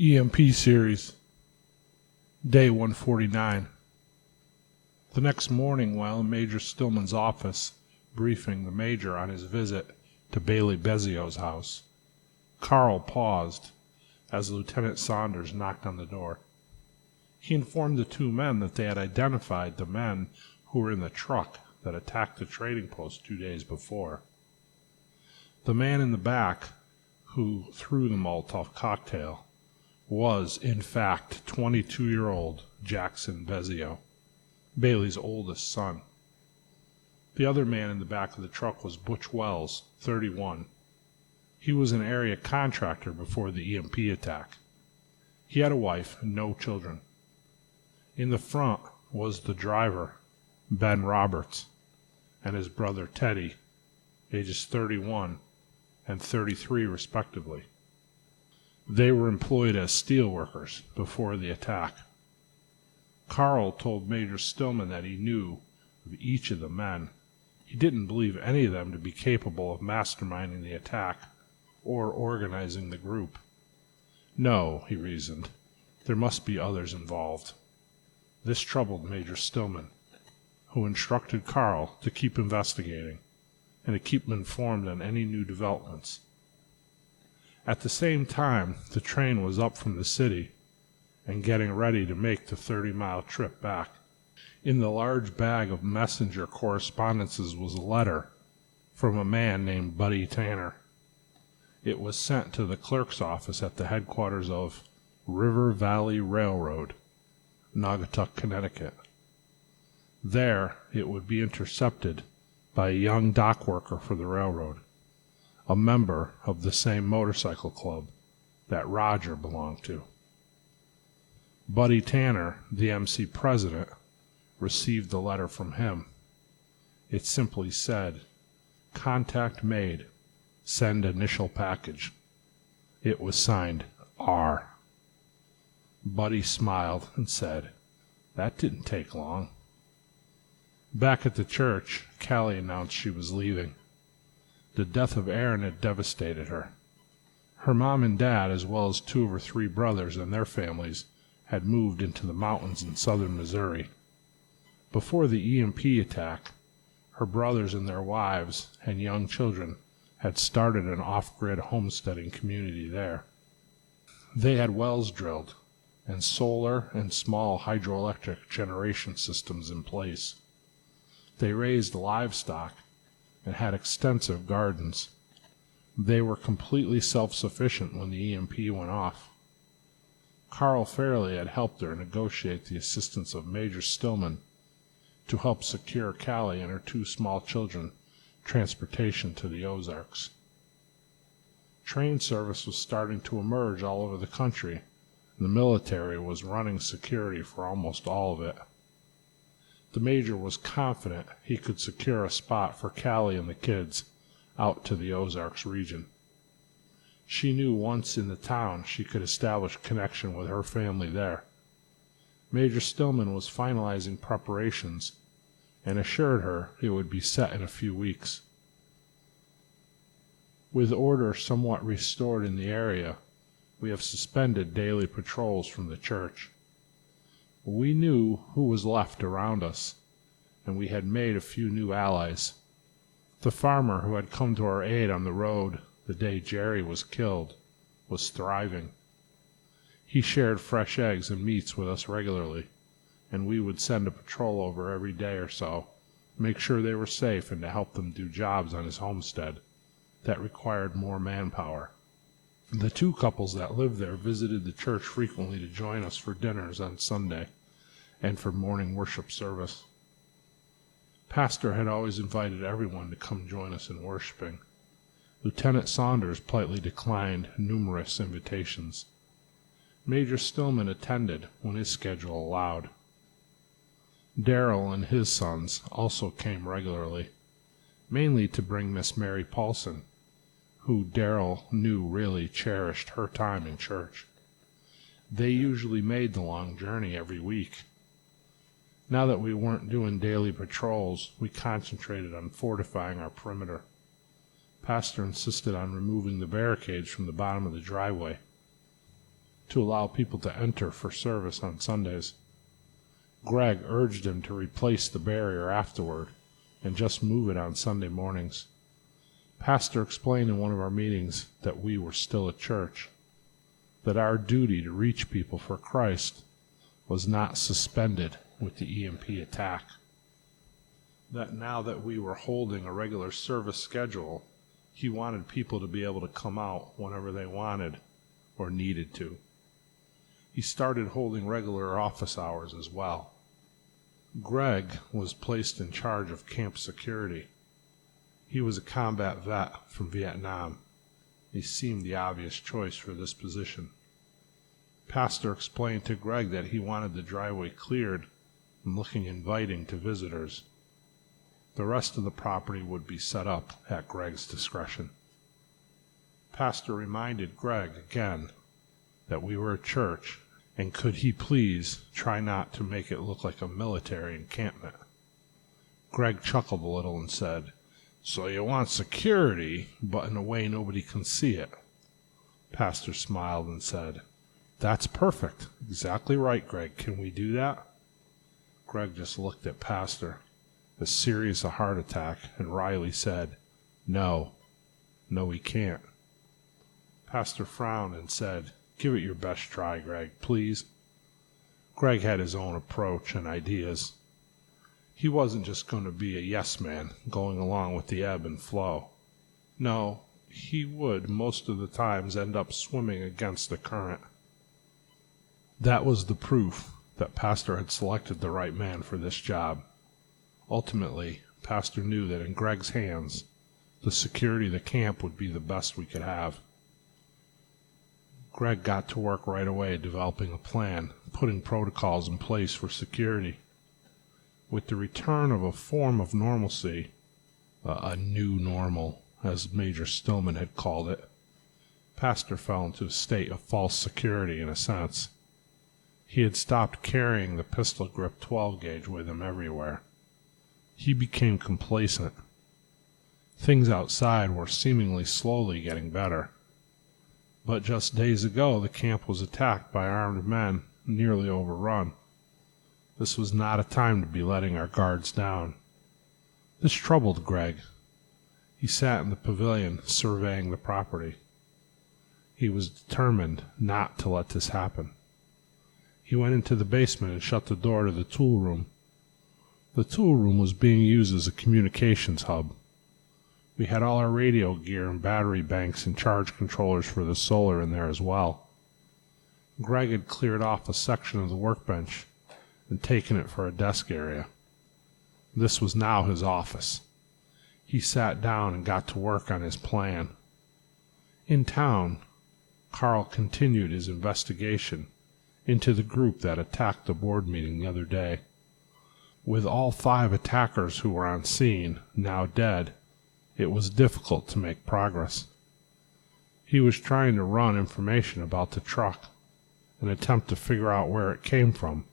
EMP Series, Day 149. The next morning, while in Major Stillman's office, briefing the Major on his visit to Bailey Bezio's house, Carl paused as Lieutenant Saunders knocked on the door. He informed the two men that they had identified the men who were in the truck that attacked the trading post 2 days before. The man in the back who threw the Molotov cocktail was, in fact, 22-year-old Jackson Bezio, Bailey's oldest son. The other man in the back of the truck was Butch Wells, 31. He was an area contractor before the EMP attack. He had a wife and no children. In the front was the driver, Ben Roberts, and his brother Teddy, ages 31 and 33 respectively. They were employed as steel workers before the attack. Carl told Major Stillman that he knew of each of the men. He didn't believe any of them to be capable of masterminding the attack or organizing the group. No, he reasoned, there must be others involved. This troubled Major Stillman, who instructed Carl to keep investigating and to keep him informed on any new developments. At the same time, the train was up from the city and getting ready to make the 30-mile trip back. In the large bag of messenger correspondences was a letter from a man named Buddy Tanner. It was sent to the clerk's office at the headquarters of River Valley Railroad, Naugatuck, Connecticut. There, it would be intercepted by a young dock worker for the railroad, a member of the same motorcycle club that Roger belonged to. Buddy Tanner, the MC president, received the letter from him. It simply said, "Contact made. Send initial package." It was signed R. Buddy smiled and said, "That didn't take long." Back at the church, Callie announced she was leaving. The death of Aaron had devastated her. Her mom and dad, as well as 2 of her 3 brothers and their families, had moved into the mountains in southern Missouri. Before the EMP attack, her brothers and their wives and young children had started an off-grid homesteading community there. They had wells drilled and solar and small hydroelectric generation systems in place. They raised livestock and had extensive gardens. They were completely self-sufficient when the EMP went off. Carl Fairley had helped her negotiate the assistance of Major Stillman to help secure Callie and her 2 small children transportation to the Ozarks. Train service was starting to emerge all over the country, and the military was running security for almost all of it. The Major was confident he could secure a spot for Callie and the kids out to the Ozarks region. She knew once in the town she could establish connection with her family there. Major Stillman was finalizing preparations and assured her it would be set in a few weeks. With order somewhat restored in the area, we have suspended daily patrols from the church. We knew who was left around us, and we had made a few new allies. The farmer who had come to our aid on the road the day Jerry was killed was thriving. He shared fresh eggs and meats with us regularly, and we would send a patrol over every day or so, make sure they were safe, and to help them do jobs on his homestead that required more manpower. The 2 couples that lived there visited the church frequently to join us for dinners on Sunday and for morning worship service. Pastor had always invited everyone to come join us in worshiping. Lieutenant Saunders politely declined numerous invitations. Major Stillman attended when his schedule allowed. Darrell and his sons also came regularly, mainly to bring Miss Mary Paulson, who Darrell knew really cherished her time in church. They usually made the long journey every week. Now that we weren't doing daily patrols, we concentrated on fortifying our perimeter. Pastor insisted on removing the barricades from the bottom of the driveway. to allow people to enter for service on Sundays. Greg urged him to replace the barrier afterward and just move it on Sunday mornings. Pastor explained in one of our meetings that we were still a church, that our duty to reach people for Christ was not suspended with the EMP attack, that now that we were holding a regular service schedule, he wanted people to be able to come out whenever they wanted or needed to. He started holding regular office hours as well. Greg was placed in charge of camp security. He was a combat vet from Vietnam. He seemed the obvious choice for this position. Pastor explained to Greg that he wanted the driveway cleared and looking inviting to visitors. The rest of the property would be set up at Greg's discretion. Pastor reminded Greg again that we were a church, and could he please try not to make it look like a military encampment. Greg chuckled a little and said, "So you want security, but in a way nobody can see it." Pastor smiled and said, "That's perfect. Exactly right, Greg. Can we do that?" Greg just looked at Pastor, as serious a heart attack, and Riley said, No, we can't." Pastor frowned and said, "Give it your best try, Greg, please." Greg had his own approach and ideas. He wasn't just going to be a yes man going along with the ebb and flow. No, he would most of the times end up swimming against the current. That was the proof that Pastor had selected the right man for this job. Ultimately, Pastor knew that in Greg's hands, the security of the camp would be the best we could have. Greg got to work right away developing a plan, putting protocols in place for security. With the return of a form of normalcy, a new normal, as Major Stillman had called it, Pastor fell into a state of false security in a sense. He had stopped carrying the pistol-grip 12-gauge with him everywhere. He became complacent. Things outside were seemingly slowly getting better. But just days ago, the camp was attacked by armed men, nearly overrun. This was not a time to be letting our guards down. This troubled Greg. He sat in the pavilion, surveying the property. He was determined not to let this happen. He went into the basement and shut the door to the tool room. The tool room was being used as a communications hub. We had all our radio gear and battery banks and charge controllers for the solar in there as well. Greg had cleared off a section of the workbench and taken it for a desk area. This was now his office. He sat down and got to work on his plan. In town, Carl continued his investigation into the group that attacked the board meeting the other day. With all 5 attackers who were on scene now dead, it was difficult to make progress. He was trying to run information about the truck and attempt to figure out where it came from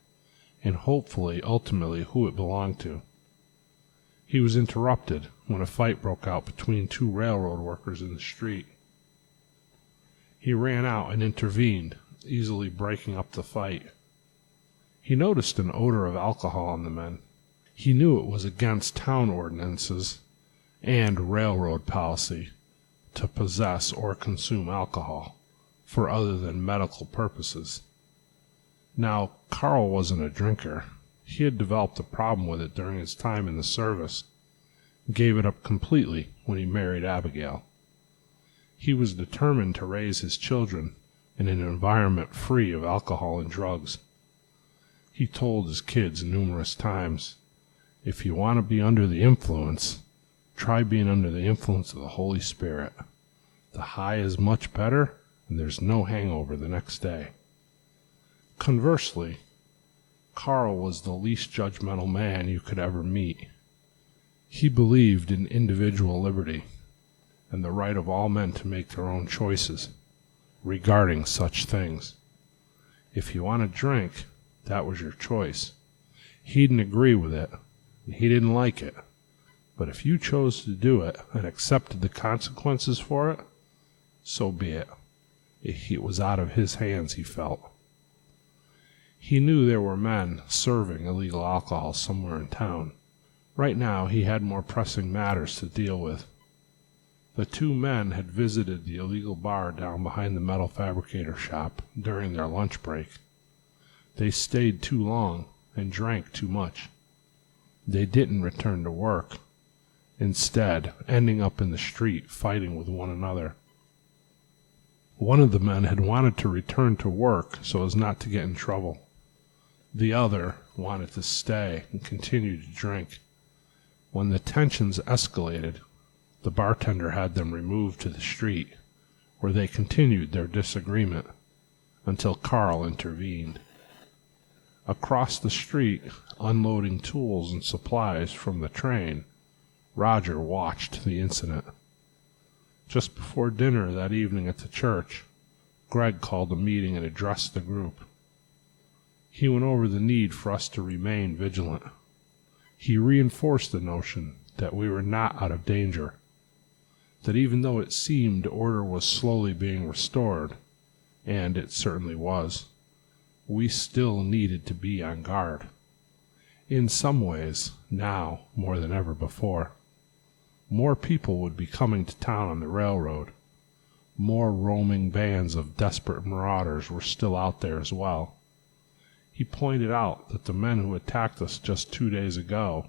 and hopefully ultimately who it belonged to. He was interrupted when a fight broke out between 2 railroad workers in the street. He ran out and intervened, easily breaking up the fight. He noticed an odor of alcohol on the men. He knew it was against town ordinances and railroad policy to possess or consume alcohol for other than medical purposes. Now, Carl wasn't a drinker. He had developed a problem with it during his time in the service, gave it up completely when he married Abigail. He was determined to raise his children in an environment free of alcohol and drugs. He told his kids numerous times, "If you want to be under the influence, try being under the influence of the Holy Spirit. The high is much better, and there's no hangover the next day." Conversely, Carl was the least judgmental man you could ever meet. He believed in individual liberty and the right of all men to make their own choices regarding such things. If you want to drink, that was your choice. He didn't agree with it, and he didn't like it. But if you chose to do it and accepted the consequences for it, so be it. It was out of his hands, he felt. He knew there were men serving illegal alcohol somewhere in town. Right now he had more pressing matters to deal with. The two men had visited the illegal bar down behind the metal fabricator shop during their lunch break. They stayed too long and drank too much. They didn't return to work, instead ending up in the street fighting with one another. One of the men had wanted to return to work so as not to get in trouble. The other wanted to stay and continue to drink. When the tensions escalated, the bartender had them removed to the street, where they continued their disagreement until Carl intervened. Across the street, unloading tools and supplies from the train, Roger watched the incident. Just before dinner that evening at the church, Greg called a meeting and addressed the group. He went over the need for us to remain vigilant. He reinforced the notion that we were not out of danger, that even though it seemed order was slowly being restored, and it certainly was, we still needed to be on guard. In some ways, now more than ever before. More people would be coming to town on the railroad. More roaming bands of desperate marauders were still out there as well. He pointed out that the men who attacked us just 2 days ago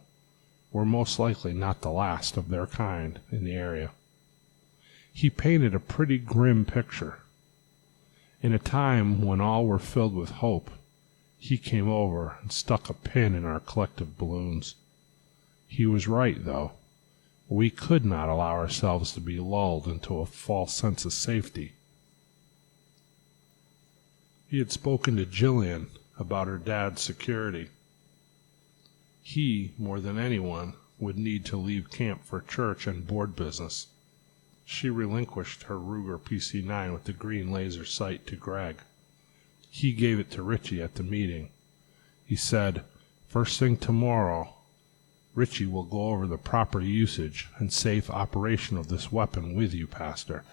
were most likely not the last of their kind in the area. He painted a pretty grim picture. In a time when all were filled with hope, he came over and stuck a pin in our collective balloons. He was right, though. We could not allow ourselves to be lulled into a false sense of safety. He had spoken to Jillian about her dad's security. He, more than anyone, would need to leave camp for church and board business. She relinquished her Ruger PC-9 with the green laser sight to Greg. He gave it to Richie at the meeting. He said, "First thing tomorrow, Richie will go over the proper usage and safe operation of this weapon with you, Pastor.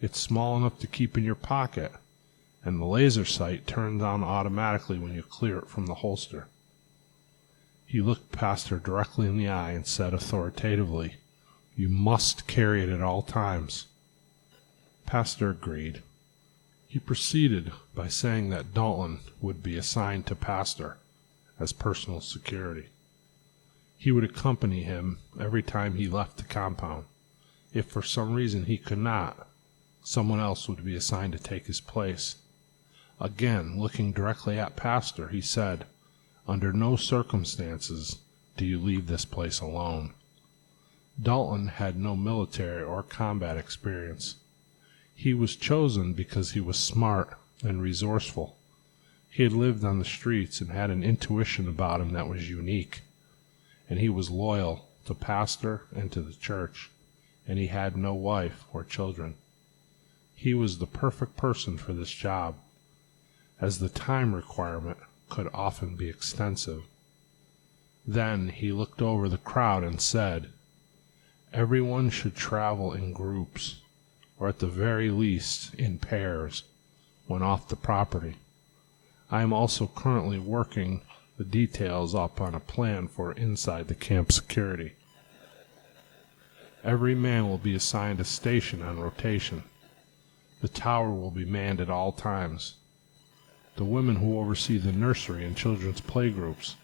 It's small enough to keep in your pocket, and the laser sight turns on automatically when you clear it from the holster." He looked Pastor directly in the eye and said authoritatively, "You must carry it at all times." Pastor agreed. He proceeded by saying that Dalton would be assigned to Pastor as personal security. He would accompany him every time he left the compound. If for some reason he could not, someone else would be assigned to take his place. Again, looking directly at Pastor, he said, "Under no circumstances do you leave this place alone." Dalton had no military or combat experience. He was chosen because he was smart and resourceful. He had lived on the streets and had an intuition about him that was unique. And he was loyal to Pastor and to the church, and he had no wife or children. He was the perfect person for this job, as the time requirement could often be extensive. Then he looked over the crowd and said, "Everyone should travel in groups, or at the very least in pairs, when off the property. I am also currently working the details up on a plan for inside the camp security. Every man will be assigned a station on rotation. The tower will be manned at all times. The women who oversee the nursery and children's playgroups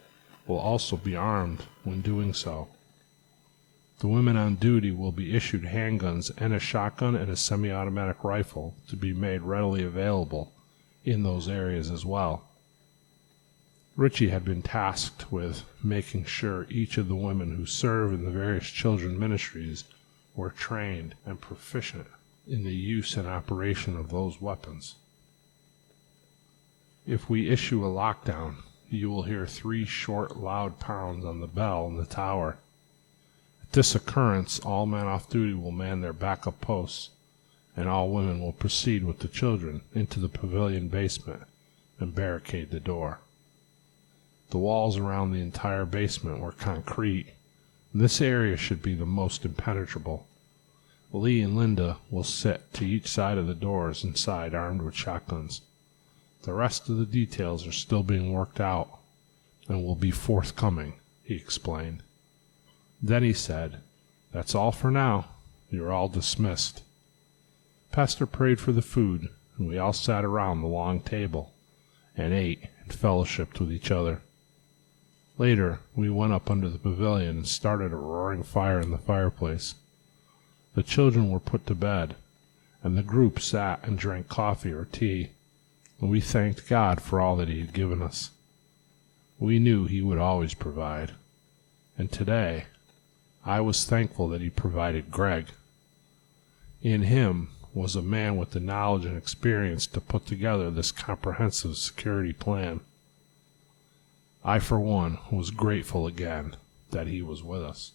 will also be armed when doing so. The women on duty will be issued handguns and a shotgun and a semi-automatic rifle to be made readily available in those areas as well." Richie had been tasked with making sure each of the women who serve in the various children ministries were trained and proficient in the use and operation of those weapons. If we issue a lockdown, you will hear 3 short, loud pounds on the bell in the tower. At this occurrence, all men off duty will man their backup posts, and all women will proceed with the children into the pavilion basement and barricade the door. The walls around the entire basement were concrete, and this area should be the most impenetrable. Lee and Linda will sit to each side of the doors inside armed with shotguns. The rest of the details are still being worked out and will be forthcoming, he explained. Then he said, "That's all for now. You're all dismissed." Pastor prayed for the food, and we all sat around the long table and ate and fellowshipped with each other. Later, we went up under the pavilion and started a roaring fire in the fireplace. The children were put to bed, and the group sat and drank coffee or tea, and we thanked God for all that he had given us. We knew he would always provide, and today I was thankful that he provided Greg. In him was a man with the knowledge and experience to put together this comprehensive security plan. I, for one, was grateful again that he was with us.